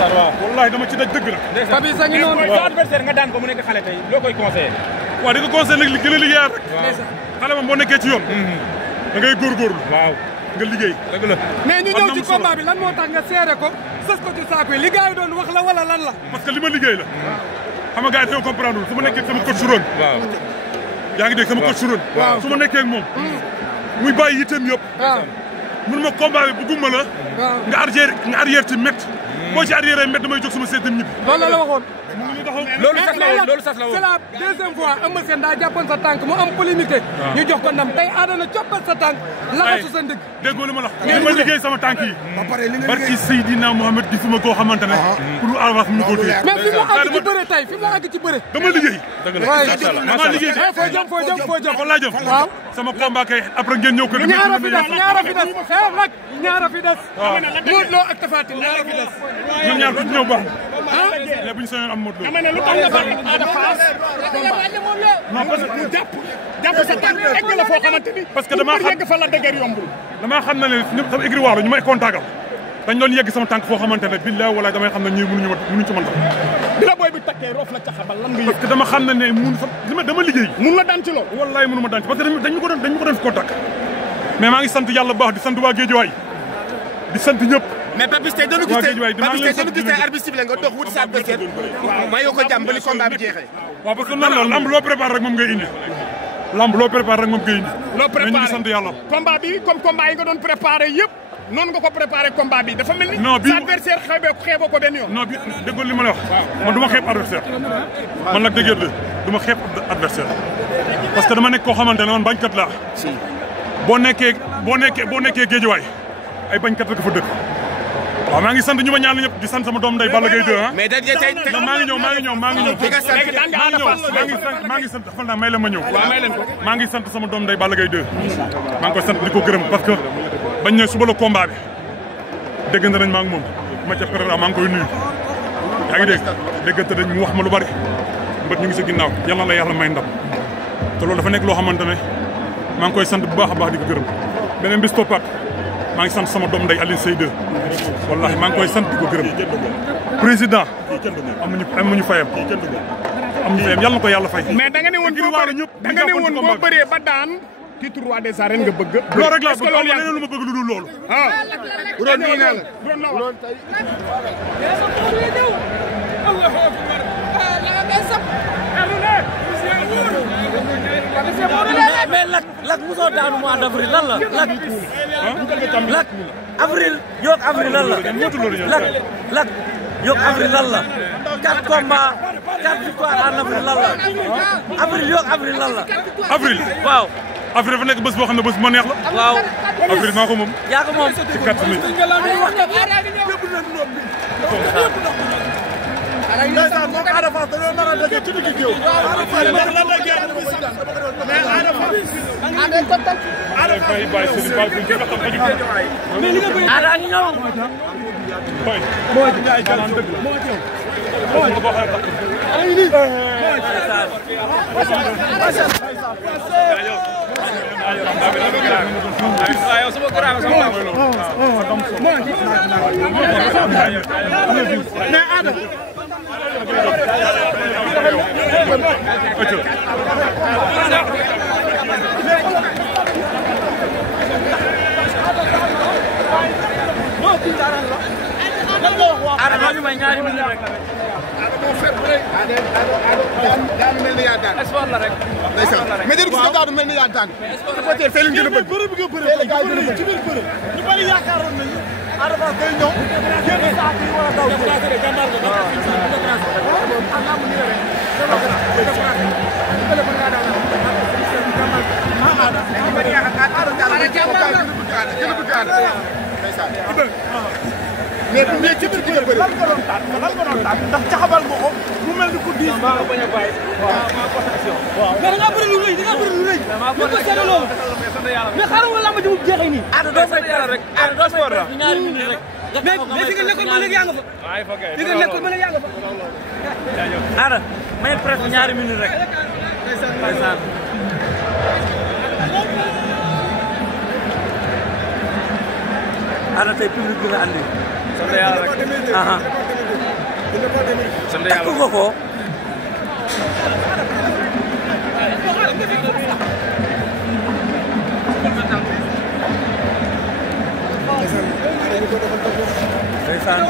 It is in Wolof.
wallahi dama ci daj dëgg la. Papis a ngi noonu. sa adversaire nga daan ko mu nekk xale tey loo koy conseillé. waaw di ko conseillé nag gën a liggéeyaat rek. xale moom boo nekkee ci yoon. da ngay góorgóorlu. waaw nga liggéey. dëgg la. mais ñu ñëw ci combat bi lan moo tax nga seere ko sës ko ci saako yi li gars yi doon wax la wala lan la. parce que li ma liggéey la. xam nga gars yi dañoo comprendre su ma nekkee sama coach Suron. waaw. yaa ngi dégg sama coach Suron. waaw su ma nekkee ak moom. muy bàyyi yitteem yëpp. waaw mun ma combat bi bëgguma la. waaw nga arrière ci métti. boo ci arrière métti damay jóg sama seet dem ñibbi. loolu la waxoon. loolu sas la woon loolu sas la woon. c'est la deuxième fois Eumeu Sène daa jàppoon sa tànk mu am polémique. ñu jox ko ndam tey aadana coppal sa tànk. laxasu sa ndigg. déggoo li ma la wax. li ma liggéey sama tànk yi. barki Seydina Mohamed gisuma koo xamante ne. pour avance mu ko téye. mais fi mu àgg ci bëre tey fi mu àgg ci bëre. dama liggéey. dëgg la waaye macha allah dama liggéey. foo jëm. kon laa jëm. waaw sama combat kay après ngeen ñëw ko. ñaara fi des ñaara fi des. Modou Lo ak Tapha Tine ñaara fi des. ñoom ñaar ku ci ñëw baax na. mais bu ñu sañoon am Modou Lo. lu tax nga baax Ada Fass non parce que jàpp sa tànk egg la foo xamante ni. parce que damaa xam yegg fa la dëgër yombul. damaa xam ne ñëpp sama écrit waalo ñu may contactal dañ doon yegg sama tànk foo xamante ne billahi wala damay xam ne ñii mënuñu ci mën dara. bi la booy bi takkee roof la caxabal lan nga yëg. parce que dama xam ne dama liggéey. mun la daan ci loolu. wallahi mënu ma daan ci parce que dañ ko doon fi contact mais maa ngi sant yàlla bu baax di sant waa Géejawaay di sant ñëpp. mais Papis tey dañu gis tey arbitre sifflé nga dox wuti sa adversaire mayoo ko jàmm ba li combat bi jeexee. waaw parce que noonu la lamb loo préparé rek moom ngay indi. lamb loo préparé rek moom ngay indi. loo préparé mais ñu ngi sant yàlla. combat bi comme combat yi nga doon préparé yëpp noonu nga ko préparé combat bi dafa mel ni. non sa adversaire xeeboo ko benn yoon. non bi déggoo li ma la wax. man du ma xeeb adversaire. man nag dëgg du ma xeeb adversaire. parce que dama nekk koo xamante ne man bañkat laa. boo nekkee Géejawaay ay bañkat rek fa dëkk. waaw maa ngi sant ñu ma ñaan ñëpp di sant sama doom nday Balla Gaye 2 ah. mais tey maa ngi ñëw. maa ngi sant xafal naa may leen ma ñëw. waaw may leen ko. maa ngi sant sama doom nday Balla Gaye 2. maa ngi koy sant di ko gërëm parce que bañ ne suba la combat bi déggante nañ maa ngi moom ma ca période maa ngi koy nuyu. yaa ngi dégg déggante nañ mu wax ma lu bari mbët ñu ngi sa ginnaaw yàlla la yàlla may ndam te loolu dafa nekk loo xamante ne maa ngi koy sant bu baax a baax di ko gërëm beneen bis toppaat maa ngi sant sama doom nday Alioune Seye 2 wallahi maa ngi koy sant di ko gërëm président amuñu fayam yàlla na ko yàlla fay. mais da nga ne woon boo bëree ba daan titre roi des arènes nga bëgg. loolu rek laa bëgg leneen lu ma bëgg lu dul loolu. bu doon nii naa la bu doon tey. mais lak musoo daanu mois d'avril lan la lak avril yook avril lan la lak yook avril lan la 4 combats 4 victoires en avril lan la avril yook avril lan la avril waaw avril dafa nekk bés boo xam ne bés bu ma neex la waaw avril maa ko moom yaa ko moom ci 4 minutes ndeysaan moom Ada Fass dañoo nar a daje ci digg géew. Ada ngi ñëw. Ada maa ngi may ñaari minute rek. daanu mel ni yaa daan. Espoir la rek. mais jërëjëf gis nga daanu mel ni yaa daan. peut-être fee leen gën a bëgg. ci biir bëre ñu bari yaakaaroon nañu Ada Fass day ñëw génn saako yi war a daw mais ci biir bëre lan nga doon tànn ndax caxabal nga ko mu mel ni ku diis maa ko bañ a bàyyi. maa protection. waaw mais da ngaa bëri lu rëy da ngaa bëri lu rëy. maa ñu ko seede loolu. mais xaaral nga làmb ji mu jeexee nii. Ada doo sant yàlla rek. Ada doo sport la. ñaari minute rek. mais fi nga nekkoon ba léegi yaa nga fa. fi nga nekkoon ba léegi yaa nga fa. Ada may presque ñaari minute rek. ndeysaan. Ada tey public bi nga andi. sant yàlla rek. takk nga ko. Ndeysaan